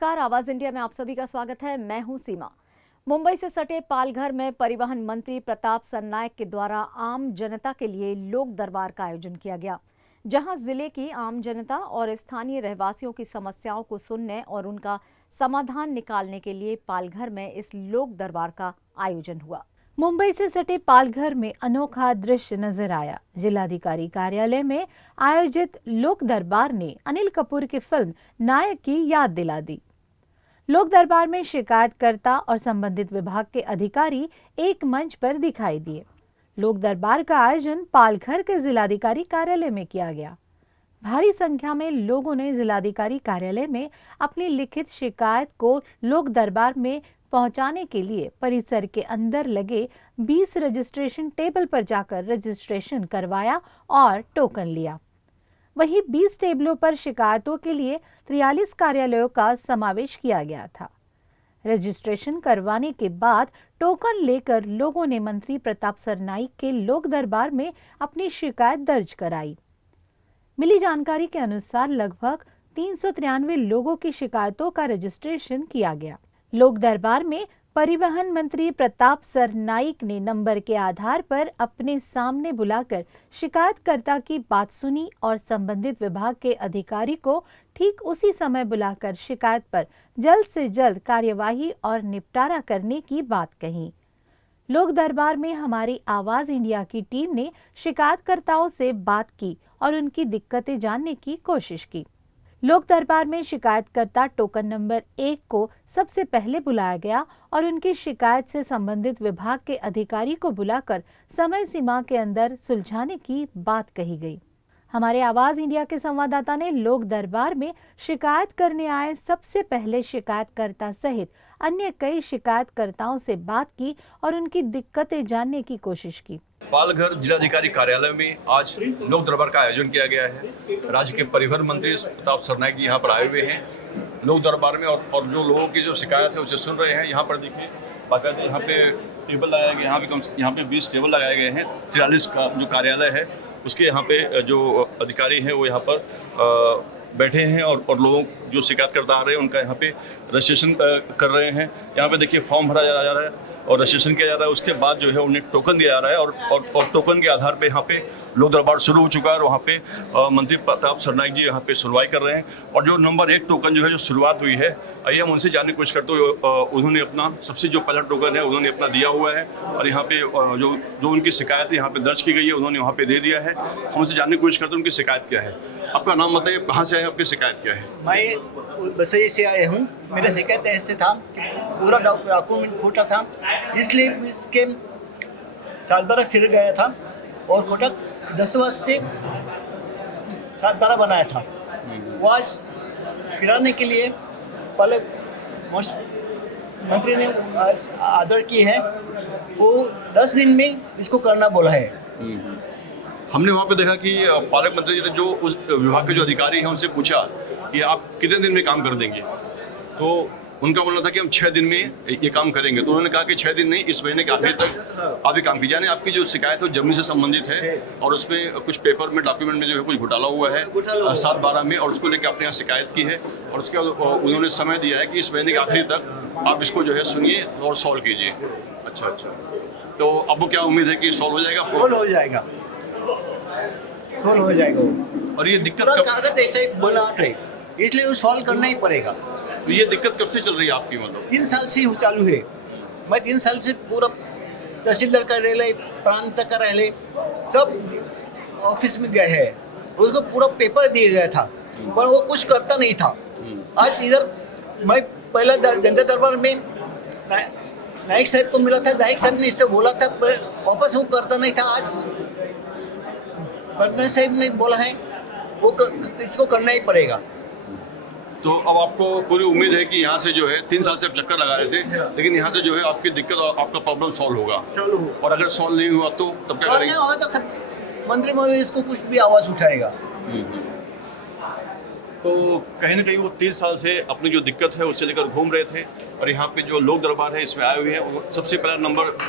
नमस्कार, आवाज इंडिया में आप सभी का स्वागत है। मैं हूं सीमा। मुंबई से सटे पालघर में परिवहन मंत्री प्रताप सरनाईक के द्वारा आम जनता के लिए लोक दरबार का आयोजन किया गया, जहां जिले की आम जनता और स्थानीय रहवासियों की समस्याओं को सुनने और उनका समाधान निकालने के लिए पालघर में इस लोक दरबार का आयोजन हुआ। मुंबई से सटे पालघर में अनोखा दृश्य नजर आया। जिलाधिकारी कार्यालय में आयोजित लोक दरबार ने अनिल कपूर की फिल्म नायक की याद दिला दी। लोक दरबार में शिकायतकर्ता और संबंधित विभाग के अधिकारी एक मंच पर दिखाई दिए। लोक दरबार का आयोजन पालघर के जिलाधिकारी कार्यालय में किया गया। भारी संख्या में लोगों ने जिलाधिकारी कार्यालय में अपनी लिखित शिकायत को लोक दरबार में पहुंचाने के लिए परिसर के अंदर लगे 20 रजिस्ट्रेशन टेबल पर जाकर रजिस्ट्रेशन करवाया और टोकन लिया। वहीं 20 टेबलों पर शिकायतों के लिए 43 कार्यालयों का समावेश किया गया था। रजिस्ट्रेशन करवाने के बाद टोकन लेकर लोगों ने मंत्री प्रताप सरनाईक के लोक दरबार में अपनी शिकायत दर्ज कराई। मिली जानकारी के अनुसार लगभग 393 लोगों की शिकायतों का रजिस्ट्रेशन किया गया। लोक दरबार में परिवहन मंत्री प्रताप सरनाईक ने नंबर के आधार पर अपने सामने बुलाकर शिकायतकर्ता की बात सुनी और संबंधित विभाग के अधिकारी को ठीक उसी समय बुलाकर शिकायत पर जल्द से जल्द कार्यवाही और निपटारा करने की बात कही। लोक दरबार में हमारी आवाज इंडिया की टीम ने शिकायतकर्ताओं से बात की और उनकी दिक्कतें जानने की कोशिश की। लोक दरबार में शिकायतकर्ता टोकन नंबर 1 को सबसे पहले बुलाया गया और उनकी शिकायत से संबंधित विभाग के अधिकारी को बुलाकर समय सीमा के अंदर सुलझाने की बात कही गई। हमारे आवाज इंडिया के संवाददाता ने लोक दरबार में शिकायत करने आए सबसे पहले शिकायतकर्ता सहित अन्य कई शिकायतकर्ताओं से बात की और उनकी दिक्कतें जानने की कोशिश की। पालघर जिलाधिकारी कार्यालय में आज लोक दरबार का आयोजन किया गया है। राज्य के परिवहन मंत्री प्रताप सरनाईक जी यहाँ पर आए हुए हैं लोक दरबार में और जो लोगों की जो शिकायत है उसे सुन रहे हैं। यहाँ पर देखिए बाकायदा यहाँ पे टेबल लगाए गए, यहाँ पे 20 टेबल लगाए गए हैं। 43 का जो कार्यालय है उसके यहाँ पे जो अधिकारी हैं वो यहाँ पर बैठे हैं और लोग जो शिकायतकर्ता आ रहे हैं उनका यहाँ पे रजिस्ट्रेशन कर रहे हैं। यहाँ पे देखिए फॉर्म भरा जा रहा है और रजिस्ट्रेशन किया जा रहा है। उसके बाद जो है उन्हें टोकन दिया जा रहा है और टोकन के आधार पे यहाँ पे लोक दरबार शुरू हो चुका है और वहाँ पे मंत्री प्रताप सरनाईक जी यहाँ पे सुनवाई कर रहे हैं। और जो नंबर 1 टोकन जो है जो शुरुआत हुई है, आइए हम उनसे जानने की कोशिश करते हुए उन्होंने अपना सबसे जो पहला टोकन है उन्होंने अपना दिया हुआ है और यहाँ पे जो उनकी शिकायत यहाँ पे दर्ज की गई है उन्होंने वहाँ पे दे दिया है। हम उनसे जानने की कोशिश करते हैं उनकी शिकायत क्या है। आपका नाम बताइए, कहाँ से आए, आपकी शिकायत क्या है? मैं बसई से आया हूँ। मेरा शिकायत ऐसे था कि पूरा डॉक्यूमेंट खोटा था, इसलिए इसके साल भर फिर गया था और खोटा 10 वर्ष से 7-12 बनाया था। वह फिराने के लिए पहले मंत्री ने आर्डर की है, वो 10 दिन में इसको करना बोला है। हमने वहाँ पे देखा कि पालक मंत्री जी ने जो उस विभाग के जो अधिकारी हैं उनसे पूछा कि आप कितने दिन में काम कर देंगे, तो उनका बोलना था कि हम 6 दिन में ये काम करेंगे। तो उन्होंने कहा कि 6 दिन नहीं, इस महीने के आखिर तक आप ये काम कीजिए। यानी आपकी जो शिकायत है जमीन से संबंधित है और उसमें कुछ पेपर में डॉक्यूमेंट में जो है कुछ घोटाला हुआ है 7-12 में, और उसको लेकर आपने यहाँ शिकायत की है और उसके बाद उन्होंने समय दिया है कि इस महीने के आखिर तक आप इसको जो है सुनिए और सॉल्व कीजिए। अच्छा, तो अब क्या उम्मीद है कि सॉल्व हो जाएगा? सॉल्व हो जाएगा और ये दिक्कत कागज ऐसे बोला है, इसलिए वो सॉल्व करना ही पड़ेगा। तो ये दिक्कत कब से चल रही है आपकी? मतलब 3 साल से चालू है। मैं 3 साल से पूरा तहसीलदार का रह ले, प्रांत का रह ले, सब ऑफिस में गए हैं, उसको पूरा पेपर दिया गया था पर वो कुछ करता नहीं था। आज इधर मैं पहला जनता दरबार में नाइक साहब को मिला था, नाइक साहब ने इससे बोला था पर वापस वो करता नहीं था। आज पटना साहब ने बोला है वो इसको करना ही पड़ेगा। तो अब आपको पूरी उम्मीद है कि यहाँ से जो है 3 साल से आप चक्कर लगा रहे थे, लेकिन यहाँ से जो है आपकी दिक्कत और आपका प्रॉब्लम सॉल्व होगा। और अगर सॉल्व नहीं हुआ तो तब क्या करेंगे? तो सब मंत्री महोदय इसको कुछ भी आवाज उठाएगा। तो कहीं ना कहीं वो 3 साल से अपनी जो दिक्कत है उससे लेकर घूम रहे थे और यहाँ पे जो लोक दरबार है इसमें आए हुए हैं। सबसे पहला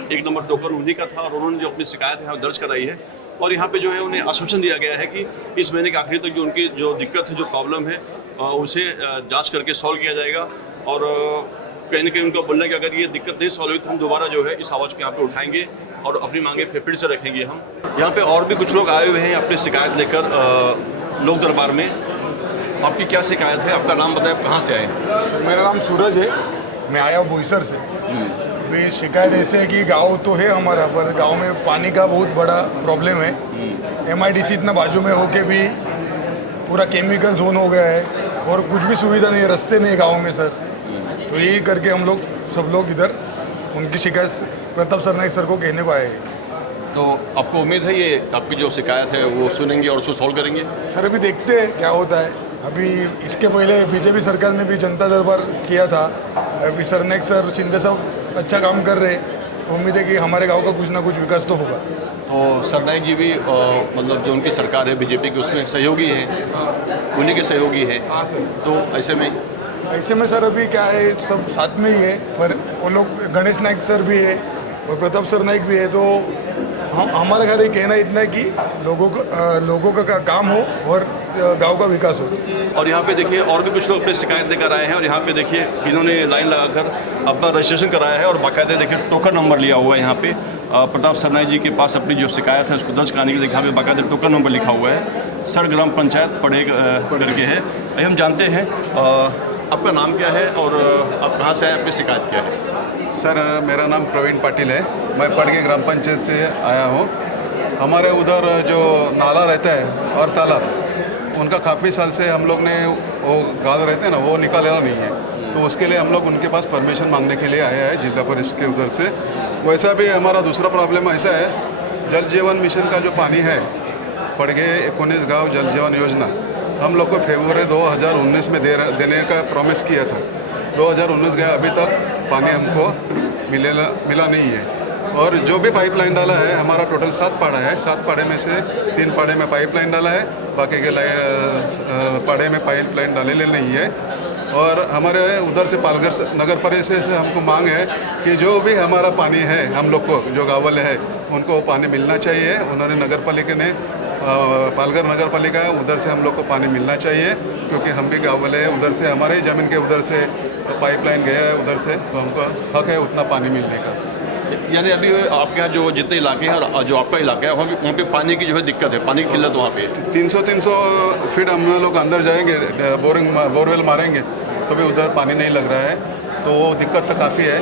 1 नंबर टोकन उन्हीं का था और उन्होंने जो अपनी शिकायत है दर्ज कराई है और यहाँ पे जो है उन्हें आश्वासन दिया गया है कि इस महीने के आखिरी तक जो उनकी जो दिक्कत है, जो प्रॉब्लम है उसे जांच करके सॉल्व किया जाएगा। और कहीं ना कहीं उनका बोलना है कि अगर ये दिक्कत नहीं सॉल्व हुई तो हम दोबारा जो है इस आवाज़ को यहाँ पे उठाएंगे और अपनी मांगे फिर से रखेंगे हम। यहाँ पे और भी कुछ लोग आए हुए हैं अपनी शिकायत लेकर लोक दरबार में। आपकी क्या शिकायत है? आपका नाम बताएं, कहाँ से आए? सर मेरा नाम सूरज है, मैं आया हूँ बोईसर से। अभी शिकायत ऐसे है कि गांव तो है हमारा, पर गांव में पानी का बहुत बड़ा प्रॉब्लम है। MIDC इतना बाजू में होके भी पूरा केमिकल जोन हो गया है और कुछ भी सुविधा नहीं है, रास्ते नहीं है गाँव में सर। तो यही करके हम लोग सब लोग इधर उनकी शिकायत प्रताप सरनाइक सर को कहने को आए हैं। तो आपको उम्मीद है ये आपकी जो शिकायत है वो सुनेंगे और उसको सॉल्व करेंगे? सर अभी देखते हैं क्या होता है। अभी इसके पहले BJP सरकार ने भी जनता दरबार किया था। अभी सरनाइक सर, शिंदे साहब अच्छा काम कर रहे हैं, तो उम्मीद है कि हमारे गांव का कुछ ना कुछ विकास तो होगा। तो सरनाइक जी भी मतलब जो उनकी सरकार है BJP की उसमें सहयोगी है, उन्हीं के सहयोगी है। हाँ सर। तो ऐसे में सर अभी क्या है, सब साथ में ही है, पर वो लोग गणेश नाइक सर भी है और प्रताप सर नाइक भी है। तो हम हमारा ख्याल ये कहना इतना है कि लोगों का काम हो और गांव का विकास हो। और यहाँ पे देखिए और भी कुछ लोग अपनी शिकायत लेकर आए हैं और यहाँ पे देखिए इन्होंने लाइन लगाकर अपना रजिस्ट्रेशन कराया है और बाकायदे देखिए टोकन नंबर लिया हुआ है। यहाँ पे प्रताप सरनाइक जी के पास अपनी जो शिकायत है उसको दर्ज कराने के लिए यहाँ पे बाकायदे टोकन नंबर लिखा हुआ है। सर ग्राम पंचायत पढ़े करके है। हम जानते हैं आपका नाम क्या है और आप कहाँ से आए, आपकी शिकायत क्या है? सर मेरा नाम प्रवीण पाटिल है, मैं पड़गे ग्राम पंचायत से आया हूँ। हमारे उधर जो नाला रहता है और तालाब, उनका काफ़ी साल से हम लोग ने वो गाद रहते हैं ना, वो निकाला नहीं है। तो उसके लिए हम लोग उनके पास परमिशन मांगने के लिए आया है जिला परिषद के उधर से। वैसा भी हमारा दूसरा प्रॉब्लम ऐसा है, जल जीवन मिशन का जो पानी है, पड़गे 19 गाँव जल जीवन योजना हम लोग को फरवरी 2019 में देने का प्रॉमिस किया था। 2019 गया, अभी तक पानी हमको मिला नहीं है। और जो भी पाइपलाइन डाला है, हमारा टोटल 7 पाड़ा है, 7 पाड़े में से 3 पाड़े में पाइपलाइन डाला है, बाकी के पाड़े में पाइपलाइन डाले नहीं है। और हमारे उधर से पालघर नगर परिषद से हमको मांग है कि जो भी हमारा पानी है, हम लोग को जो गाँव वाले हैं उनको पानी मिलना चाहिए। उन्होंने नगर पालिका ने पालघर नगर पालिका उधर से हम लोग को पानी मिलना चाहिए, क्योंकि हम भी गाँव वाले हैं। उधर से हमारे ही ज़मीन के उधर से पाइपलाइन गया है उधर से, तो हमको हक है उतना पानी मिलने का। यानी अभी आपके यहाँ जो जितने इलाके हैं और जो आपका इलाका है वहाँ पे पानी की जो है दिक्कत है, पानी की किल्लत वहाँ पे 300 फीट हम लोग अंदर जाएंगे, बोरवेल मारेंगे तो भी उधर पानी नहीं लग रहा है। तो वो दिक्कत तो काफ़ी है।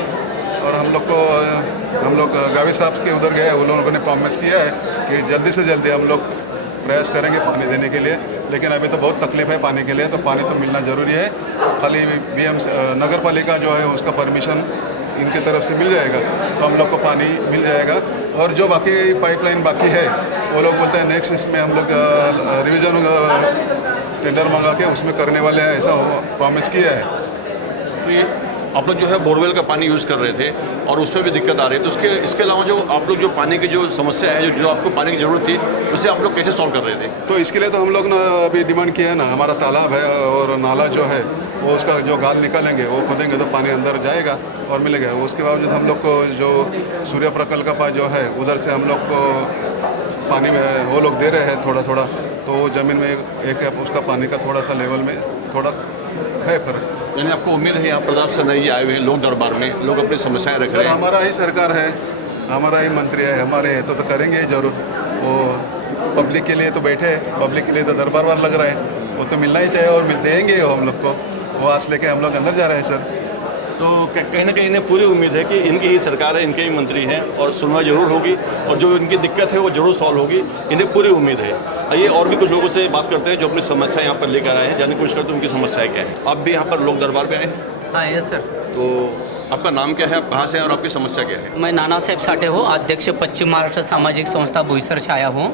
और हम लोग गावी साहब के उधर गए, उन लोगों ने प्रॉमिस किया है कि जल्दी से जल्दी हम लोग प्रयास करेंगे पानी देने के लिए। लेकिन अभी तो बहुत तकलीफ है पानी के लिए, तो पानी तो मिलना ज़रूरी है। खाली BMC नगर पालिका जो है उसका परमिशन इनके तरफ से मिल जाएगा तो हम लोग को पानी मिल जाएगा। और जो बाकी पाइपलाइन बाकी है, वो लोग बोलते हैं नेक्स्ट इसमें हम लोग रिविज़न टेंडर मंगा के उसमें करने वाले हैं, ऐसा प्रॉमिस किया है। तो ये आप लोग जो है बोरवेल का पानी यूज़ कर रहे थे और उसमें भी दिक्कत आ रही है, तो इसके अलावा जो आप लोग जो पानी की जो समस्या है, जो आपको पानी की ज़रूरत थी, उसे आप लोग कैसे सॉल्व कर रहे थे? तो इसके लिए तो हम लोग ना अभी डिमांड किया है ना, हमारा तालाब है और नाला जो है वो उसका जो गाल निकालेंगे, वो खोदेंगे तो पानी अंदर जाएगा और मिलेगा। उसके बावजूद हम लोग को जो सूर्य प्रकल्प का जो है उधर से हम लोग को पानी में वो लोग दे रहे हैं थोड़ा थोड़ा, तो ज़मीन में एक उसका पानी का थोड़ा सा लेवल में थोड़ा है फर्क। यानी आपको उम्मीद है यहाँ प्रताप सरनाइक जी आए हुए हैं लोक दरबार में, लोग अपनी समस्याएं रख रहे हैं? हमारा ही सरकार है, हमारा ही मंत्री है, हमारे तो करेंगे जरूर। वो पब्लिक के लिए तो बैठे, पब्लिक के लिए तो दरबार वार लग रहा है, वो तो मिलना ही चाहिए और देंगे हम लोग को। वो आस लेके हम लोग अंदर जा रहे हैं सर। तो कहीं ना कहीं इन्हें पूरी उम्मीद है कि इनकी ही सरकार है, इनके ही मंत्री हैं और सुनवाई जरूर होगी और जो इनकी दिक्कत है वो जरूर सॉल्व होगी, इन्हें पूरी उम्मीद है। आइए और भी कुछ लोगों से बात करते हैं जो अपनी समस्या यहाँ पर लेकर आए हैं, जानने की कोशिश करते हैं उनकी समस्याएं क्या है। आप भी यहाँ पर लोक दरबार पे आए हैं? हाँ यस सर। तो आपका नाम क्या है, आप कहाँ से हैं और आपकी समस्या क्या है? मैं नाना साहेब साठे हूँ, अध्यक्ष पश्चिम महाराष्ट्र सामाजिक संस्था बोईसर से आया हूँ।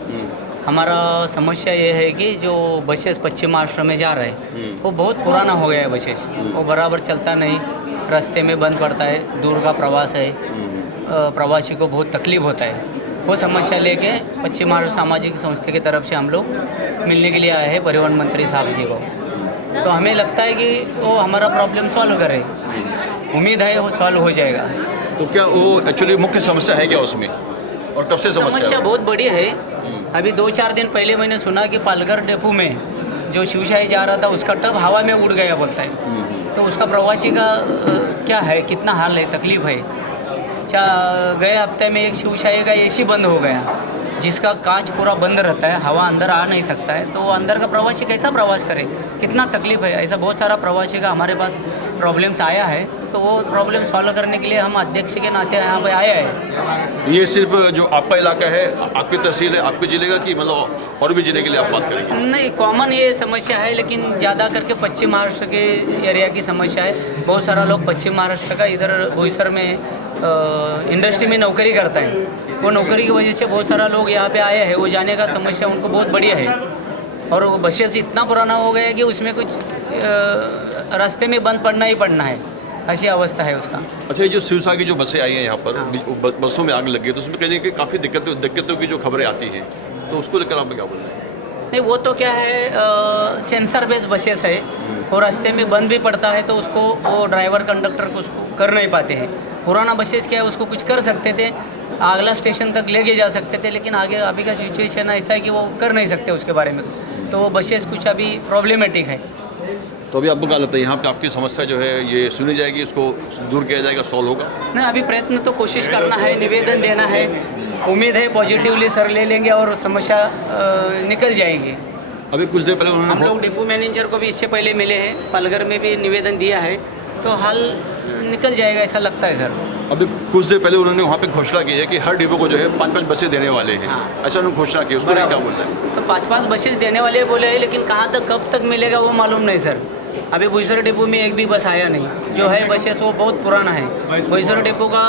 हमारा समस्या ये है कि जो बसेस पश्चिम महाराष्ट्र में जा रहे हैं वो बहुत पुराना हो गया है, बसेस वो बराबर चलता नहीं, रास्ते में बंद पड़ता है, दूर का प्रवास है, प्रवासी को बहुत तकलीफ होता है। वो समस्या लेके पश्चिम महाराष्ट्र सामाजिक संस्था की तरफ से हम लोग मिलने के लिए आए हैं परिवहन मंत्री साहब जी को। तो हमें लगता है कि वो हमारा प्रॉब्लम सॉल्व करे, उम्मीद है वो सॉल्व हो जाएगा। तो क्या वो एक्चुअली मुख्य समस्या है क्या उसमें, और कब से समस्या बहुत बड़ी है? अभी 2-4 दिन पहले मैंने सुना कि पालघर डिपो में जो शिवशाही जा रहा था उसका टब हवा में उड़ गया बोलता है। तो उसका प्रवासी का क्या है, कितना हाल है, तकलीफ है। गए हफ्ते में एक शिवशाही का एसी बंद हो गया, जिसका कांच पूरा बंद रहता है, हवा अंदर आ नहीं सकता है। तो अंदर का प्रवासी कैसा प्रवास करे, कितना तकलीफ है। ऐसा बहुत सारा प्रवासी का हमारे पास प्रॉब्लम्स आया है। तो वो प्रॉब्लम सॉल्व करने के लिए हम अध्यक्ष के नाते यहाँ पे आए हैं। ये सिर्फ जो आपका इलाका है, आपकी तहसील है, आपके ज़िले का, कि मतलब और भी ज़िले के लिए आप बात करेंगे? नहीं, कॉमन ये समस्या है, लेकिन ज़्यादा करके पश्चिम महाराष्ट्र के एरिया की समस्या है। बहुत सारा लोग पश्चिम महाराष्ट्र का इधर बोईसर में इंडस्ट्री में नौकरी करता है। वो नौकरी की वजह से बहुत सारा लोग यहाँ पे आए हैं। वो जाने का समस्या उनको बहुत बढ़िया है। और वो बसेस इतना पुराना हो गया है कि उसमें कुछ रास्ते में बंद पड़ना ही पड़ना है, ऐसी अवस्था है उसका। अच्छा, ये जो शिवशाही की जो बसें आई हैं यहाँ पर, बसों में आग लगी है, तो उसमें कहीं काफ़ी दिक्कतों की जो खबरें आती हैं, तो उसको लेकर आप क्या बोल रहे हैं? नहीं, वो तो क्या है, सेंसर बेस्ड बसेस है और रास्ते में बंद भी पड़ता है तो उसको वो ड्राइवर कंडक्टर को उसको कर नहीं पाते हैं। पुराना बसेस क्या है, उसको कुछ कर सकते थे, अगला स्टेशन तक लेके जा सकते थे, लेकिन आगे अभी का सिचुएशन ऐसा है कि वो कर नहीं सकते उसके बारे में। तो वो बसेस कुछ अभी प्रॉब्लमेटिक है। तो अभी आपको क्या लगता है, यहाँ पे आपकी समस्या जो है ये सुनी जाएगी, इसको दूर किया जाएगा, सॉल्व होगा? नहीं, अभी प्रयत्न तो कोशिश करना है, निवेदन देना है। उम्मीद है पॉजिटिवली सर ले लेंगे और समस्या निकल जाएगी। अभी कुछ देर पहले हम उन्होंने लोग डिपो मैनेजर को भी इससे पहले मिले हैं, पालघर में भी निवेदन दिया है, तो हल निकल जाएगा ऐसा लगता है सर। अभी कुछ देर पहले उन्होंने वहाँ पे घोषणा की है कि हर डिपो को जो है 5-5 बसें देने वाले हैं। ऐसा उन्होंने घोषणा की, उसको क्या बोल रहे हैं? तो 5-5 बसेस देने वाले बोले हैं, लेकिन कहाँ तक कब तक मिलेगा वो मालूम नहीं सर। अभी बोईसर डिपो में एक भी बस आया नहीं। जो है बसेस वो बहुत पुराना है। बोईसर डिपो का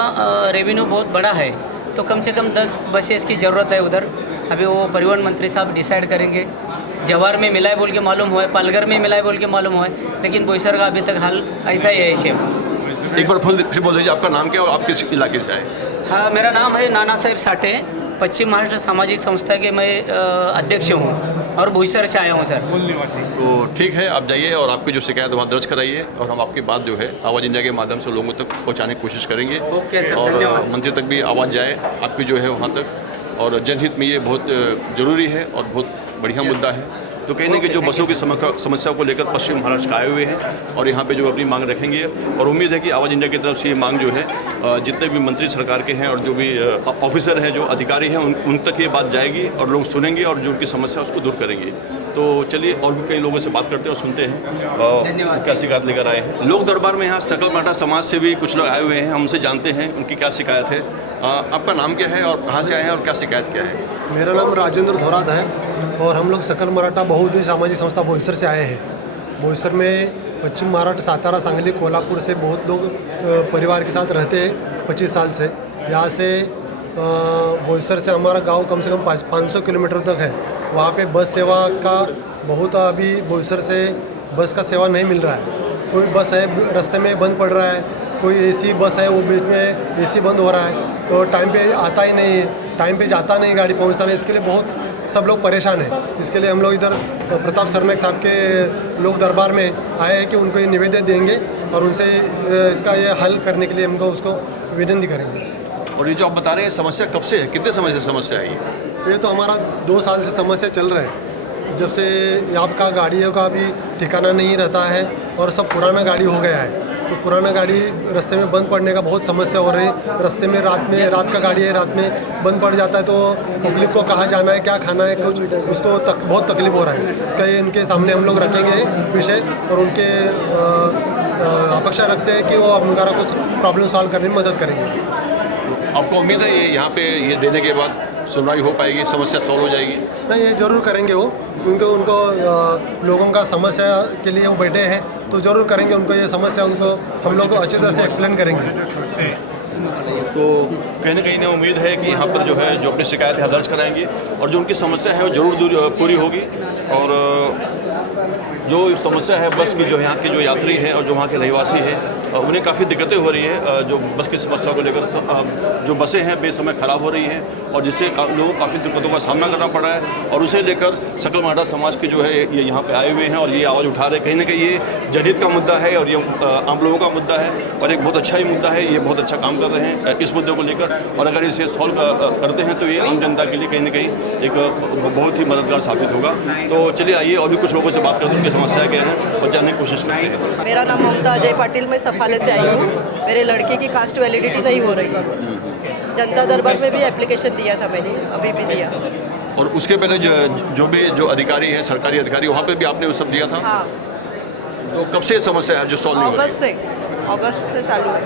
रेवेन्यू बहुत बड़ा है, तो कम से कम 10 बसेस की ज़रूरत है उधर। अभी वो परिवहन मंत्री साहब डिसाइड करेंगे। जवार में मिला है बोल के मालूम हुआ है, पालघर में मिला है बोल के मालूम हुआ है, लेकिन बोईसर का अभी तक हाल ऐसा ही है। शेम एक बार फिर बोल दीजिए, आपका नाम क्या और आप किस इलाके से आए? हाँ, मेरा नाम है नाना साहेब साठे, पश्चिम महाराष्ट्र सामाजिक संस्था के मैं अध्यक्ष हूँ और बोईसर से आया हूँ सर। तो ठीक है, आप जाइए और आपकी जो शिकायत वहाँ दर्ज कराइए और हम आपकी बात जो है आवाज़ इंडिया के माध्यम से लोगों तक पहुँचाने की कोशिश करेंगे। ओके सर, और धन्यवाद। मंत्री तक भी आवाज़ जाए आपकी जो है वहाँ तक। और जनहित में ये बहुत ज़रूरी है और बहुत बढ़िया मुद्दा है। तो कहीं ना कहीं जो बसों की समस्या को लेकर पश्चिम महाराष्ट्र का आए हुए हैं और यहाँ पे जो अपनी मांग रखेंगे, और उम्मीद है कि आवाज़ इंडिया की तरफ से ये मांग जो है जितने भी मंत्री सरकार के हैं और जो भी ऑफिसर हैं, जो अधिकारी हैं, उन तक ये बात जाएगी और लोग सुनेंगे और जो उनकी समस्या है उसको दूर करेंगे। तो चलिए और भी कई लोगों से बात करते हैं और सुनते हैं क्या शिकायत लेकर आए हैं। लोक दरबार में यहाँ सकल मराठा समाज से भी कुछ लोग आए हुए हैं, हमसे जानते हैं उनकी क्या शिकायत है। आपका नाम क्या है और कहाँ से आए हैं और क्या शिकायत क्या है? मेरा नाम राजेंद्र धोरात है और हम लोग सकल मराठा बहुउद्देशीय सामाजिक संस्था बोईसर से आए हैं। बोईसर में पश्चिम महाराष्ट्र, सातारा, सांगली, कोल्हापुर से बहुत लोग परिवार के साथ रहते हैं 25 साल से। यहाँ से बोईसर से हमारा गांव कम से कम 500 किलोमीटर तक है। वहाँ पे बस सेवा का बहुत अभी बोईसर से बस का सेवा नहीं मिल रहा है। कोई बस है रास्ते में बंद पड़ रहा है, कोई एसी बस है वो बीच में एसी बंद हो रहा है, तो टाइम पे आता ही नहीं है, टाइम पे जाता नहीं, गाड़ी पहुंचता नहीं। इसके लिए बहुत सब लोग परेशान हैं। इसके लिए हम लोग इधर प्रताप सरनाइक साहब के लोक दरबार में आए हैं कि उनको ये निवेदन देंगे और उनसे इसका ये हल करने के लिए हमको उसको विनती करेंगे। और ये जो आप बता रहे हैं समस्या कब से है, कितने समय से समस्या है ये तो हमारा 2 साल से समस्या चल रहा है। जब से आपका गाड़ियों का भी ठिकाना नहीं रहता है और सब पुराना गाड़ी हो गया है, तो पुराना गाड़ी रास्ते में बंद पड़ने का बहुत समस्या हो रही है। रास्ते में रात का गाड़ी है, रात में बंद पड़ जाता है, तो पब्लिक को कहाँ जाना है, क्या खाना है, कुछ उसको बहुत तकलीफ हो रहा है। इसका ये इनके सामने हम लोग रखेंगे विषय और उनके अपेक्षा रखते हैं कि वो हमारा कुछ प्रॉब्लम सॉल्व करने में मदद करेंगे। आपको उम्मीद है ये यहाँ पे ये देने के बाद सुनवाई हो पाएगी, समस्या सॉल्व हो जाएगी? नहीं, ये ज़रूर करेंगे वो। उनको लोगों का समस्या के लिए वो बैठे हैं, तो ज़रूर करेंगे। उनको ये समस्या उनको हम लोग अच्छी तरह से एक्सप्लेन करेंगे। तो कहीं ना कहीं ने उम्मीद है कि यहाँ पर जो है जो अपनी शिकायत है दर्ज कराएंगे और जो उनकी समस्या है वो ज़रूर पूरी होगी। और जो समस्या है बस की, जो यहाँ के जो यात्री हैं और जो वहाँ के रहवासी हैं, उन्हें काफ़ी दिक्कतें हो रही है। जो बस की समस्या को लेकर जो बसें हैं बेसमय ख़राब हो रही हैं और जिससे लोगों को काफ़ी दिक्कतों का सामना करना पड़ रहा है। और उसे लेकर सकल मराठा समाज के जो है ये यहाँ पे आए हुए हैं और ये आवाज़ उठा रहे हैं। कहीं ना कहीं ये जनहित का मुद्दा है और ये आम लोगों का मुद्दा है और एक बहुत अच्छा ही मुद्दा है। ये बहुत अच्छा काम कर रहे हैं इस मुद्दे को लेकर, और अगर इसे सॉल्व करते हैं तो ये आम जनता के लिए कहीं ना कहीं एक बहुत ही मददगार साबित होगा। तो चलिए आइए और भी कुछ लोगों से बात करते हैं, उनकी समस्या क्या है और जानने की कोशिश करते हैं। मेरा नाम ममता अजय पाटिल, मैं सफाले से आई हूँ। मेरे लड़के की कास्ट वैलिडिटी नहीं हो रही। जनता दरबार में भी एप्लीकेशन दिया था मैंने, अभी भी दिया। और उसके पहले जो भी जो अधिकारी है, सरकारी अधिकारी, वहाँ पे भी आपने वो सब दिया था? हाँ, तो कब से समस्या है जो सॉल्व नहीं हो रही? अगस्त से चालू है।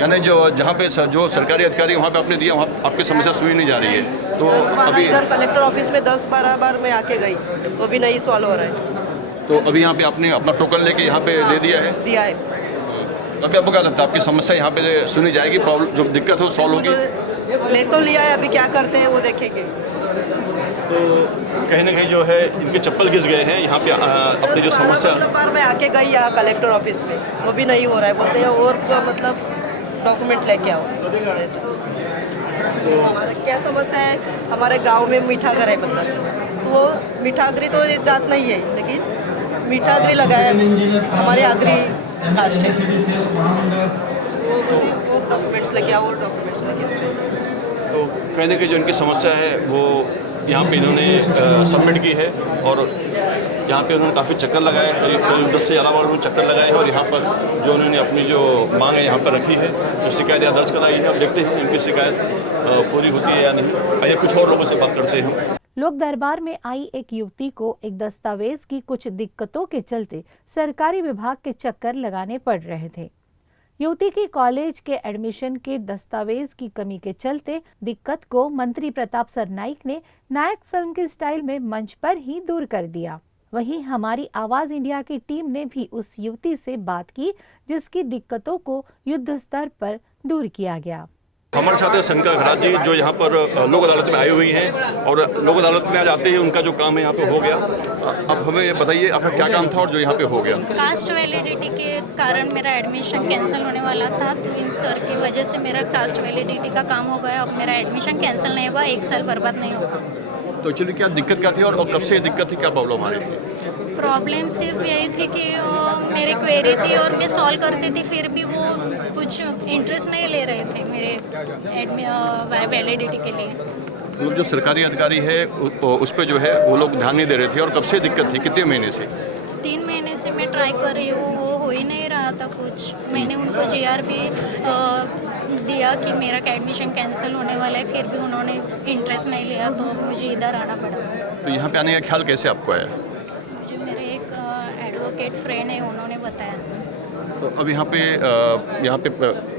यानी जो जहाँ पे जो सरकारी अधिकारी वहाँ पे आपने दिया, वहाँ आपकी समस्या सुनी नहीं जा रही है। तो 10 अभी इधर कलेक्टर ऑफिस में 10-12 बार मैं आके गई तो भी नहीं सॉल्व हो रहा है। तो अभी यहाँ पे आपने अपना टोकन लेके यहाँ पे दे दिया है? दिया है। अभी आपको क्या लगता है आपकी समस्या यहाँ पे सुनी जाएगी, प्रॉब्लम जो दिक्कत हो सॉल्व होगी? ले तो लिया है, अभी क्या करते हैं वो देखेंगे। तो कहीं ना कहीं जो है इनके चप्पल घिस गए हैं यहाँ पे अपनी जो समस्या। 10-12 बार मैं आके गई यहाँ कलेक्टर ऑफिस में तो भी नहीं हो रहा है। बोलते हैं और मतलब डॉक्यूमेंट लेके आओ ऐसा। तो हमारा क्या समस्या है, हमारे गांव में मीठा घर है, मतलब तो मीठागरी तो ये जात नहीं है, लेकिन मीठागरी लगाया हमारे आगरी कास्ट है। वो डॉक्यूमेंट्स लेके आओ, डॉक्यूमेंट्स लेके आओ ऐसा। तो कहने की जो इनकी समस्या है वो यहाँ पे इन्होंने सबमिट की है और यहाँ पे उन्होंने काफ़ी चक्कर लगाए, करीब 10 से ज़्यादा बार उन्होंने चक्कर लगाए हैं और यहाँ पर जो उन्होंने अपनी जो मांग है यहाँ पर रखी है, जो शिकायत यहाँ दर्ज कराई है। अब देखते हैं इनकी शिकायत पूरी होती है या नहीं। आइए कुछ और लोगों से बात करते हैं। लोक दरबार में आई एक युवती को एक दस्तावेज की कुछ दिक्कतों के चलते सरकारी विभाग के चक्कर लगाने पड़ रहे थे। युवती की कॉलेज के एडमिशन के दस्तावेज की कमी के चलते दिक्कत को मंत्री प्रताप सरनाइक ने नायक फिल्म के स्टाइल में मंच पर ही दूर कर दिया। वहीं हमारी आवाज इंडिया की टीम ने भी उस युवती से बात की जिसकी दिक्कतों को युद्ध स्तर पर दूर किया गया। हमारे साथ है सनका घरात जी, जो यहाँ पर लोक अदालत में आई हुई हैं और लोक अदालत में आज आते ही उनका जो काम है यहाँ पे हो गया। अब हमें ये बताइए आपका क्या काम था और जो यहाँ पे हो गया? कास्ट वैलिडिटी के कारण मेरा एडमिशन कैंसिल होने वाला था, तो इन सर की वजह से मेरा कास्ट वैलिडिटी का काम हो गया। अब मेरा एडमिशन कैंसिल नहीं होगा, 1 साल बर्बाद नहीं होगा। तो एक्चुअली क्या दिक्कत क्या थी और कब से दिक्कत थी, क्या प्रॉब्लम आ रही थी? प्रॉब्लम सिर्फ यही थी कि मेरी क्वेरी थी और मैं सॉल्व करती थी, फिर भी वो कुछ इंटरेस्ट नहीं ले रहे थे मेरे वैलिडिटी के लिए। मतलब जो सरकारी अधिकारी है उस पर जो है वो लोग ध्यान नहीं दे रहे थे। और कब से दिक्कत थी, कितने महीने से? 3 महीने से मैं ट्राई कर रही हूँ, वो हो ही नहीं रहा था कुछ। मैंने उनको GR भी दिया कि मेरा एडमिशन कैंसिल होने वाला है, फिर भी उन्होंने इंटरेस्ट नहीं लिया, तो मुझे इधर आना पड़ा। तो यहाँ पे आने का ख्याल कैसे आपको आया? मुझे मेरे एक एडवोकेट फ्रेंड है, उन्होंने बताया। तो अब यहाँ पे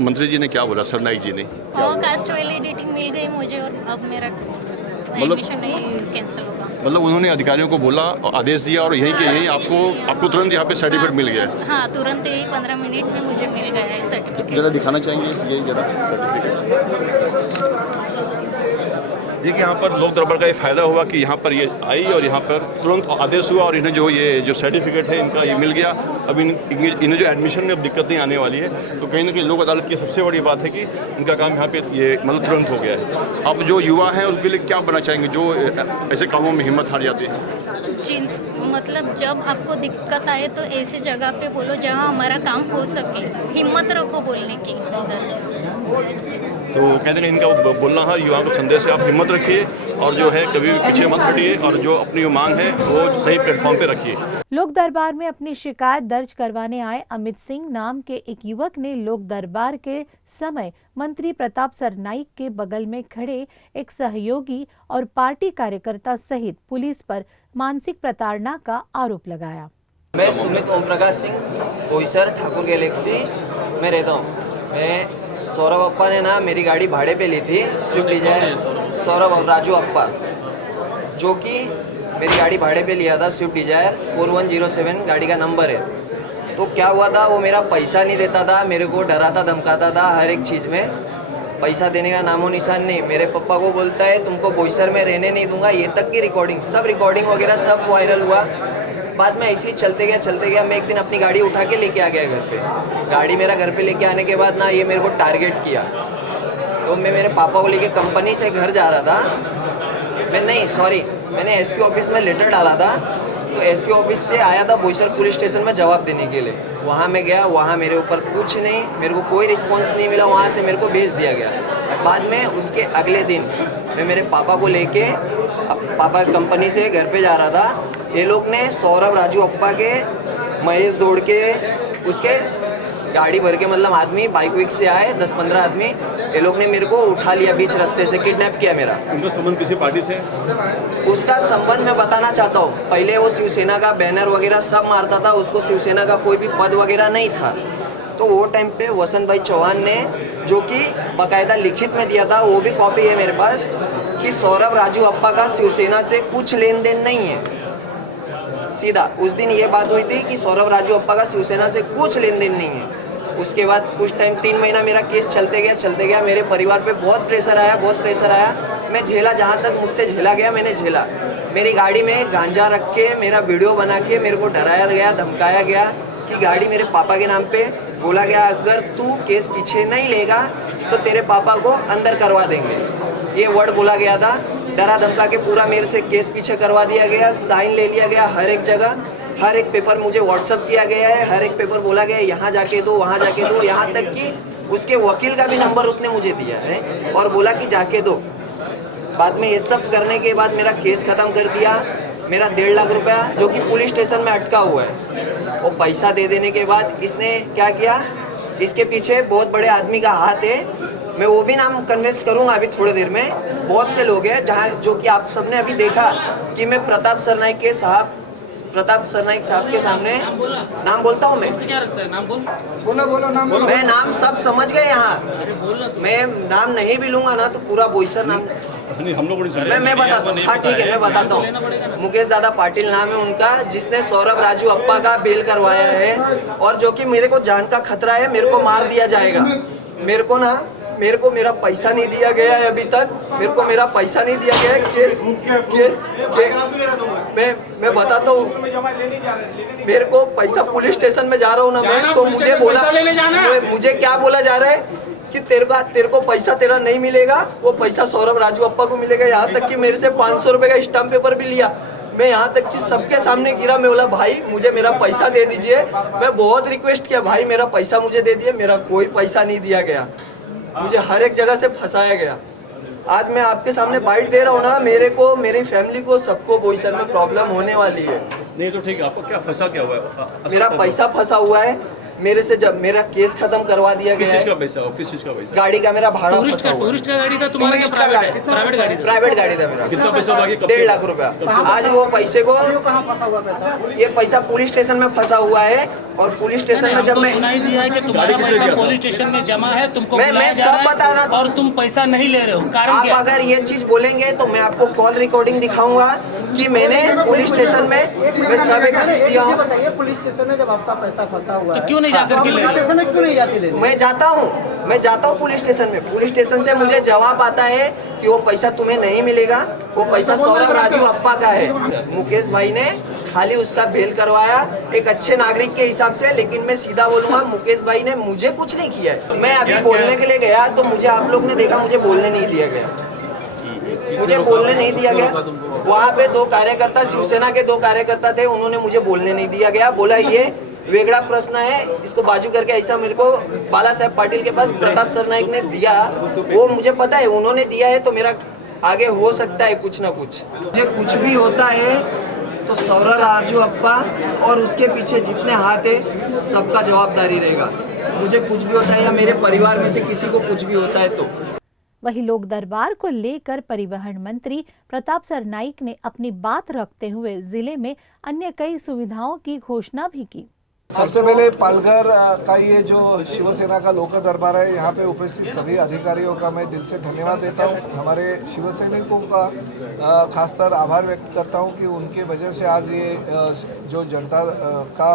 मंत्री जी ने क्या बोला, सरनाइक जी ने? और कास्ट वैलिडिटी मिल गई मुझे और अब मेरा एडमिशन नहीं कैंसिल होगा। मतलब उन्होंने अधिकारियों को बोला, आदेश दिया और यही कि यही आपको तुरंत यहाँ पे सर्टिफिकेट मिल गया है? हाँ, तुरंत ही 15 मिनट में मुझे मिल गया है सर्टिफिकेट। जरा दिखाना चाहेंगे यही जरा सर्टिफिकेट। देखिए यहाँ पर लोक दरबार का ये फ़ायदा हुआ कि यहाँ पर ये आई और यहाँ पर तुरंत आदेश हुआ और इन्हें जो सर्टिफिकेट है इनका ये मिल गया। अब इन्हें जो एडमिशन में अब दिक्कत नहीं आने वाली है। तो कहीं ना कहीं लोक अदालत की सबसे बड़ी बात है कि इनका काम यहाँ पे ये मतलब तुरंत हो गया है। अब जो युवा हैं उनके लिए क्या बनना चाहेंगे जो ऐसे कामों में हिम्मत हार जाते हैं? जीन्स मतलब जब आपको दिक्कत आए तो ऐसी जगह पे बोलो जहाँ हमारा काम हो सके, हिम्मत रखो बोलने की। तो कहते हैं इनका बोलना है युवाओं को संदेश है, आप हिम्मत रखिए और जो है कभी भी पीछे मत हटिए और जो अपनी मांग है वो सही प्लेटफॉर्म पे रखिए। लोक दरबार में अपनी शिकायत दर्ज करवाने आए अमित सिंह नाम के एक युवक ने लोक दरबार के समय मंत्री प्रताप सरनाइक के बगल में खड़े एक सहयोगी और पार्टी कार्यकर्ता सहित पुलिस पर मानसिक प्रताड़ना का आरोप लगाया। मैं सुमित ओम प्रकाश सिंह, बोईसर ठाकुर गैलेक्सी में रहता हूँ। मैं सौरभ अप्पा ने ना मेरी गाड़ी भाड़े पे ली थी, स्विफ्ट डिजायर। सौरभ राजू अप्पा, जो कि मेरी गाड़ी भाड़े पे लिया था, स्विफ्ट डिजायर 4107 गाड़ी का नंबर है। तो क्या हुआ था, वो मेरा पैसा नहीं देता था, मेरे को डराता धमकाता था हर एक चीज़ में, पैसा देने का नामो निशान नहीं। मेरे पापा को बोलता है तुमको बोईसर में रहने नहीं दूंगा, ये तक की रिकॉर्डिंग, सब रिकॉर्डिंग वगैरह सब वायरल हुआ। बाद में ऐसे ही चलते गया। मैं एक दिन अपनी गाड़ी उठा के लेके आ गया घर पे। गाड़ी मेरा घर पे लेके आने के बाद ना ये मेरे को टारगेट किया। तो मैं मेरे पापा को लेके कंपनी से घर जा रहा था। मैंने एसपी ऑफिस में लेटर डाला था। तो एसपी ऑफिस से आया था बोईसर पुलिस स्टेशन में जवाब देने के लिए। वहाँ मैं गया, वहाँ मेरे ऊपर कुछ नहीं, मेरे को कोई रिस्पॉन्स नहीं मिला। वहाँ से मेरे को भेज दिया गया। बाद में उसके अगले दिन मैं मेरे पापा को लेके पापा कंपनी से घर पे जा रहा था। ये लोग ने सौरभ राजू अप्पा के, महेश दौड़ के, उसके गाड़ी भर के मतलब आदमी बाइक विक से आए 10-15 आदमी। ये लोग ने मेरे को उठा लिया बीच रास्ते से, किडनैप किया मेरा। उनका संबंध किसी पार्टी से? उसका संबंध मैं बताना चाहता हूँ। पहले वो शिवसेना का बैनर वगैरह सब मारता था। उसको शिवसेना का कोई भी पद वगैरह नहीं था। तो वो टाइम पे वसंत भाई चौहान ने, जो कि बाकायदा लिखित में दिया था, वो भी कॉपी है मेरे पास, कि सौरभ राजू अप्पा का शिवसेना से कुछ लेन देन नहीं है। सीधा उस दिन ये बात हुई थी कि सौरभ राजू अप्पा का शिवसेना से कुछ लेन देन नहीं है। उसके बाद कुछ टाइम 3 महीना मेरा केस चलते गया। मेरे परिवार पे बहुत प्रेशर आया। मैं झेला, जहाँ तक मुझसे झेला गया मैंने झेला। मेरी गाड़ी में गांजा रख के, मेरा वीडियो बना के मेरे को डराया गया, धमकाया गया कि गाड़ी मेरे पापा के नाम पे। बोला गया अगर तू केस पीछे नहीं लेगा तो तेरे पापा को अंदर करवा देंगे। ये वर्ड बोला गया था। डरा धमका के पूरा मेरे से केस पीछे करवा दिया गया। साइन ले लिया गया हर एक जगह। हर एक पेपर मुझे व्हाट्सअप किया गया है। हर एक पेपर बोला गया है यहाँ जाके दो, वहाँ जाके दो। यहाँ तक कि उसके वकील का भी नंबर उसने मुझे दिया है और बोला कि जाके दो। बाद में ये सब करने के बाद मेरा केस ख़त्म कर दिया। मेरा 1.5 लाख रुपया जो कि पुलिस स्टेशन में अटका हुआ है, वो पैसा दे देने के बाद इसने क्या किया, इसके पीछे बहुत बड़े आदमी का हाथ है। मैं वो भी नाम कन्विंस करूंगा अभी थोड़ी देर में। बहुत से लोग हैं जहाँ, जो कि आप सबने अभी देखा कि मैं प्रताप सरनाइक साहब के सामने नाम बोलता हूँ। मैं क्या रखता है नाम बोलो। मैं नाम सब समझ गए यहाँ। मैं नाम नहीं भी लूंगा ना तो पूरा बोईसर नाम हम लोग मैं बताता हूँ। हाँ ठीक है, मैं बताता हूँ। मुकेश दादा पाटिल नाम है उनका, जिसने सौरभ राजू अप्पा का बेल करवाया है। और जो कि मेरे को जान का खतरा है, मेरे को मार दिया जाएगा। मेरे को मेरा पैसा नहीं दिया गया है अभी तक। मेरे को मेरा पैसा नहीं दिया गया है। केस मैं बताता हूँ। मेरे को पैसा पुलिस स्टेशन में जा रहा हूँ ना मैं, तो मुझे बोला, मुझे क्या बोला जा रहा है कि तेरे को पैसा तेरा नहीं मिलेगा, वो पैसा सौरभ राजू अप्पा को मिलेगा। यहाँ तक कि मेरे से 500 रुपये का स्टाम्प पेपर भी लिया। मैं यहाँ तक कि सबके सामने गिरा। मैं बोला भाई मुझे मेरा पैसा दे दीजिए। मैं बहुत रिक्वेस्ट किया, भाई मेरा पैसा मुझे दे दिए। मेरा कोई पैसा नहीं दिया गया। मुझे हर एक जगह से फंसाया गया। आज मैं आपके सामने बाइट दे रहा हूँ ना, मेरे को, मेरी फैमिली को, सबको बोईसर में प्रॉब्लम होने वाली है। नहीं तो ठीक है, आपको क्या फंसा क्या हुआ है? मेरा पैसा फंसा हुआ है। मेरे से जब मेरा केस खत्म करवा दिया गया है। किस चीज का पैसा? गाड़ी का मेरा भाड़ा टूरिस्ट का गाड़ी था तुम्हारा? प्राइवेट गाड़ी था मेरा। कितना पैसा बाकी? 1.5 लाख रुपया। आज वो पैसे को, ये पैसा पुलिस स्टेशन में फंसा हुआ है। और पुलिस स्टेशन में जब मैं सुनाई दिया है कि तुम्हारा पैसा पुलिस स्टेशन में जमा है, तुमको मैं सब बता रहा, और तुम पैसा नहीं ले रहे हो। कारण आप क्या? अगर ये चीज बोलेंगे तो मैं आपको कॉल रिकॉर्डिंग दिखाऊंगा कि मैंने पुलिस स्टेशन में मैं सब एक चीज दिया हूँ। पुलिस स्टेशन में जब आपका पैसा फंसा हुआ तो क्यों नहीं जाकर के ले? स्टेशन में क्यों नहीं जाती लेने? मैं जाता हूँ पुलिस स्टेशन में। पुलिस स्टेशन से मुझे जवाब आता है कि वो पैसा तुम्हें नहीं मिलेगा, वो पैसा सौरभ राजू अप्पा का है। मुकेश भाई ने खाली उसका बेल करवाया एक अच्छे नागरिक के हिसाब से। लेकिन मैं सीधा बोलूँगा, मुकेश भाई ने मुझे कुछ नहीं किया है। मैं अभी बोलने के लिए गया तो मुझे, आप लोग ने देखा, मुझे बोलने नहीं दिया गया। मुझे बोलने नहीं दिया गया। वहाँ पे 2 कार्यकर्ता, शिवसेना के 2 कार्यकर्ता थे, उन्होंने मुझे बोलने नहीं दिया गया। बोला ये वेगड़ा प्रश्न है, इसको बाजू करके ऐसा मेरे को बाला साहेब पाटिल के पास प्रताप सरनाइक ने दिया। वो मुझे पता है उन्होंने दिया है तो मेरा आगे हो सकता है कुछ ना कुछ। मुझे कुछ भी होता है तो सौरभ राजू अप्पा और उसके पीछे जितने हाथ है सबका जवाबदारी रहेगा। मुझे कुछ भी होता है या मेरे परिवार में से किसी को कुछ भी होता है तो। वहीं लोक दरबार को लेकर परिवहन मंत्री प्रताप सरनाइक ने अपनी बात रखते हुए जिले में अन्य कई सुविधाओं की घोषणा भी की। सबसे पहले पालघर का ये जो शिवसेना का लोक दरबार है, यहाँ पे उपस्थित सभी अधिकारियों का मैं दिल से धन्यवाद देता हूँ। हमारे शिवसैनिकों का खासकर आभार व्यक्त करता हूँ कि उनके वजह से आज ये जो जनता का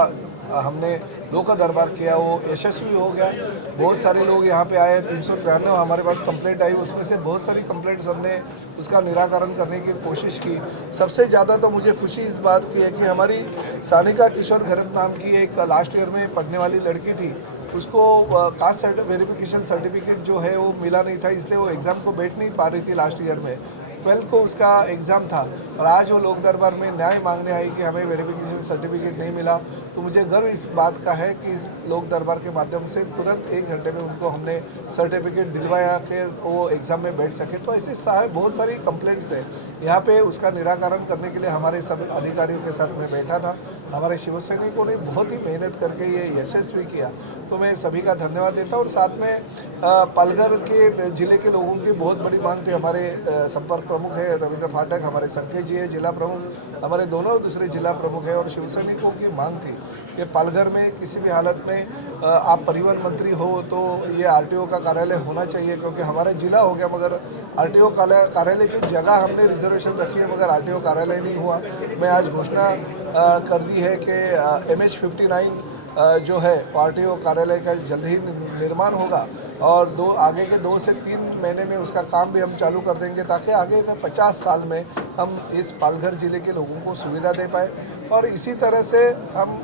हमने लोक दरबार किया वो यशस्वी हो गया। बहुत सारे लोग यहाँ पे आए, 393 हमारे पास कंप्लेंट आई, उसमें से बहुत सारी कंप्लेंट्स हमने उसका निराकरण करने की कोशिश की। सबसे ज़्यादा तो मुझे खुशी इस बात की है कि हमारी सानिका किशोर घरत नाम की एक लास्ट ईयर में पढ़ने वाली लड़की थी, उसको कास्ट वेरिफिकेशन सर्टिफिकेट जो है वो मिला नहीं था, इसलिए वो एग्ज़ाम को बैठ नहीं पा रही थी लास्ट ईयर में। 12th को उसका एग्ज़ाम था और आज वो लोक दरबार में न्याय मांगने आई कि हमें वेरिफिकेशन सर्टिफिकेट नहीं मिला। तो मुझे गर्व इस बात का है कि इस लोक दरबार के माध्यम से तुरंत 1 घंटे में उनको हमने सर्टिफिकेट दिलवाया कि वो एग्ज़ाम में बैठ सके। तो ऐसे बहुत सारी कंप्लेंट्स है यहाँ पे, उसका निराकरण करने के लिए हमारे सब अधिकारियों के साथ में बैठा था। हमारे शिव सैनिकों ने बहुत ही मेहनत करके ये यशस्वी किया, तो मैं सभी का धन्यवाद देता हूँ। और साथ में पालघर के जिले के लोगों की बहुत बड़ी मांग थी। हमारे संपर्क प्रमुख है रविंद्र फाटक, हमारे संकेत जी है जिला प्रमुख, हमारे दोनों दूसरे जिला प्रमुख है, और शिव सैनिकों की मांग थी कि पालघर में किसी भी हालत में आप परिवहन मंत्री हो तो ये आरटीओ का कार्यालय होना चाहिए, क्योंकि हमारा जिला हो गया मगर आरटीओ कार्यालय की जगह हमने रिजर्वेशन रखी है मगर आरटीओ कार्यालय नहीं हुआ। मैं आज घोषणा कर दी है कि MH59 जो है आरटीओ कार्यालय का जल्द ही निर्माण होगा और आगे के 2 से 3 महीने में उसका काम भी हम चालू कर देंगे, ताकि आगे के 50 साल में हम इस पालघर जिले के लोगों को सुविधा दे पाए। और इसी तरह से हम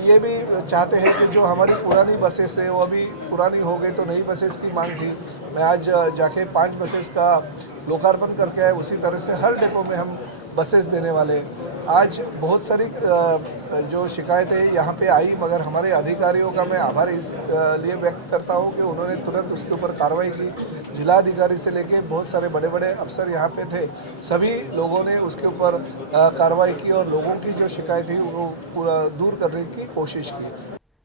ये भी चाहते हैं कि जो हमारी पुरानी बसेस है वो अभी पुरानी हो गई, तो नई बसेस की मांग थी। मैं आज जाके 5 बसेस का लोकार्पण करके आया। उसी तरह से हर डिपो में हम बसेस देने वाले। आज बहुत सारी जो शिकायतें यहाँ पे आई, मगर हमारे अधिकारियों का मैं आभार इस लिए व्यक्त करता हूँ कि उन्होंने तुरंत उसके ऊपर कार्रवाई की। जिलाधिकारी से लेके बहुत सारे बड़े बड़े अफसर यहाँ पे थे, सभी लोगों ने उसके ऊपर कार्रवाई की और लोगों की जो शिकायत थी वो पूरा दूर करने की कोशिश की।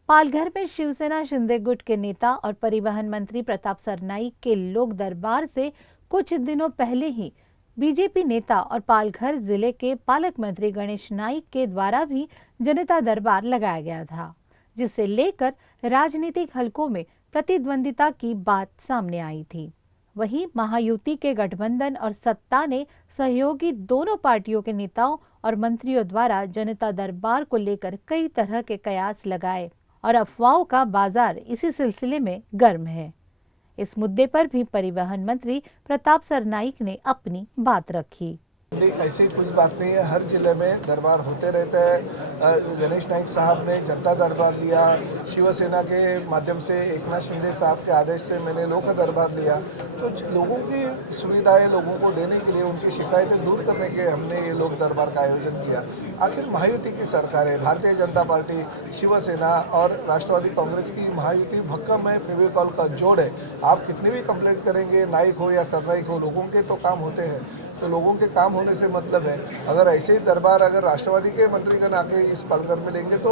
पालघर में शिवसेना शिंदे गुट के नेता और परिवहन मंत्री प्रताप सरनाईक के लोक दरबार से कुछ दिनों पहले ही बीजेपी नेता और पालघर जिले के पालक मंत्री गणेश नाइक के द्वारा भी जनता दरबार लगाया गया था, जिसे लेकर राजनीतिक हलकों में प्रतिद्वंदिता की बात सामने आई थी। वहीं महायुति के गठबंधन और सत्ता ने सहयोगी दोनों पार्टियों के नेताओं और मंत्रियों द्वारा जनता दरबार को लेकर कई तरह के कयास लगाए और अफवाहों का बाजार इसी सिलसिले में गर्म है। इस मुद्दे पर भी परिवहन मंत्री प्रताप सरनाईक ने अपनी बात रखी। ऐसी कुछ बात नहीं है, हर जिले में दरबार होते रहते हैं। गणेश नाइक साहब ने जनता दरबार लिया, शिवसेना के माध्यम से एकनाथ शिंदे साहब के आदेश से मैंने लोक दरबार लिया। तो लोगों की सुविधाएं लोगों को देने के लिए, उनकी शिकायतें दूर करने के हमने ये लोक दरबार का आयोजन किया। आखिर महायुति की सरकार है, भारतीय जनता पार्टी, शिवसेना और राष्ट्रवादी कांग्रेस की महायुति भक्कम है, फेविकॉल का जोड़ है। आप कितनी भी कंप्लेंट करेंगे, नाइक हो या सरनाईक हो, लोगों के तो काम होते हैं, तो लोगों के काम होने से मतलब है। अगर ऐसे ही दरबार अगर राष्ट्रवादी के मंत्रीगण आके इस पालघर में लेंगे तो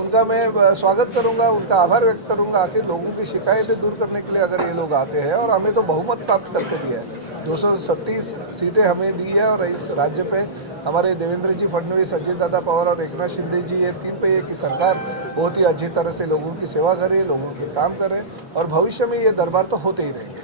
उनका मैं स्वागत करूंगा, उनका आभार व्यक्त करूंगा। आखिर लोगों की शिकायतें दूर करने के लिए अगर ये लोग आते हैं, और हमें तो बहुमत प्राप्त करके दिया है, 237 सीटें हमें दी है। और इस राज्य पे हमारे देवेंद्र जी फडणवीस, अजय दादा पवार और एकनाथ शिंदे जी, ये 3 पहिए की सरकार बहुत ही अच्छी तरह से लोगों की सेवा करे, लोगों के काम करे, और भविष्य में ये दरबार तो होते ही रहेंगे।